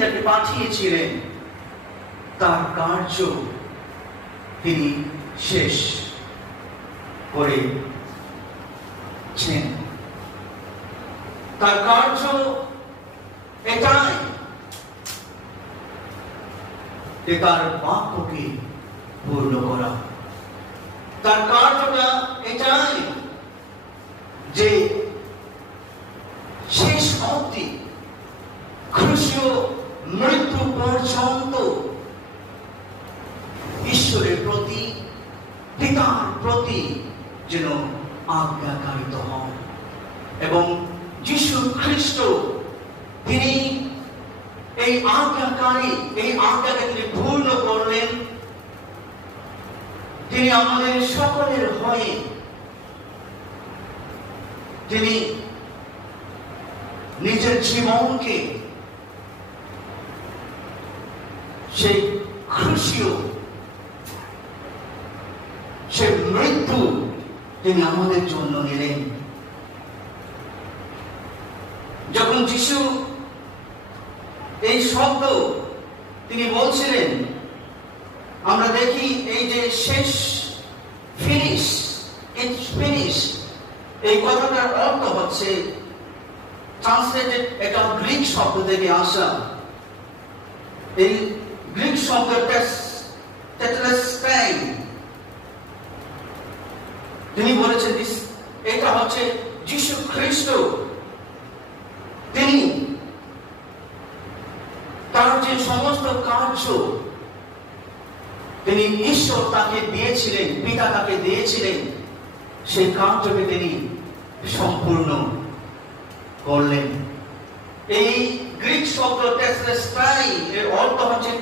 তাকে পাঠিয়েছিলেন তার কার্য তিনি শেষ করেছেন। তার কার্য এটাই যে তার বাক্যকে পূর্ণ করা। তার কার্যটা এটাই যে শেষ অবধি খ্রিস্টীয় মৃত্যু পর্যন্ত ঈশ্বরের প্রতি, পিতার প্রতি যেন আজ্ঞাকারিত হন। এবং যীশু খ্রিস্ট তিনি এই আজ্ঞাকে তিনি পূর্ণ করলেন। তিনি আমাদের সকলের হয়ে তিনি নিজের জীবনকে সেই খ্রিস্টীয় সেই মৃত্যু তিনি আমাদের জন্য নিলেন। যখন যীশু এই শব্দ তিনি বলছিলেন, আমরা দেখি এই যে শেষ, ফিনিশ, ইটস ফিনিশ, এই কথাটার অর্থ হচ্ছে ট্রান্সলেটেড একটা গ্রিক শব্দ থেকে আসা। এই গ্রিক শব্দ টেটেলেস্টাই, তিনি বলেছেন এটা হচ্ছে যীশু খ্রিস্ট তিনি তার যে সমস্ত কার্য তিনি ঈশ্বর তাকে দিয়েছিলেন, পিতা তাকে দিয়েছিলেন, সেই কার্যকে তিনি সম্পূর্ণ করলেন। এই গ্রিক শব্দ টেটেলেস্টাই এর অর্থ হচ্ছে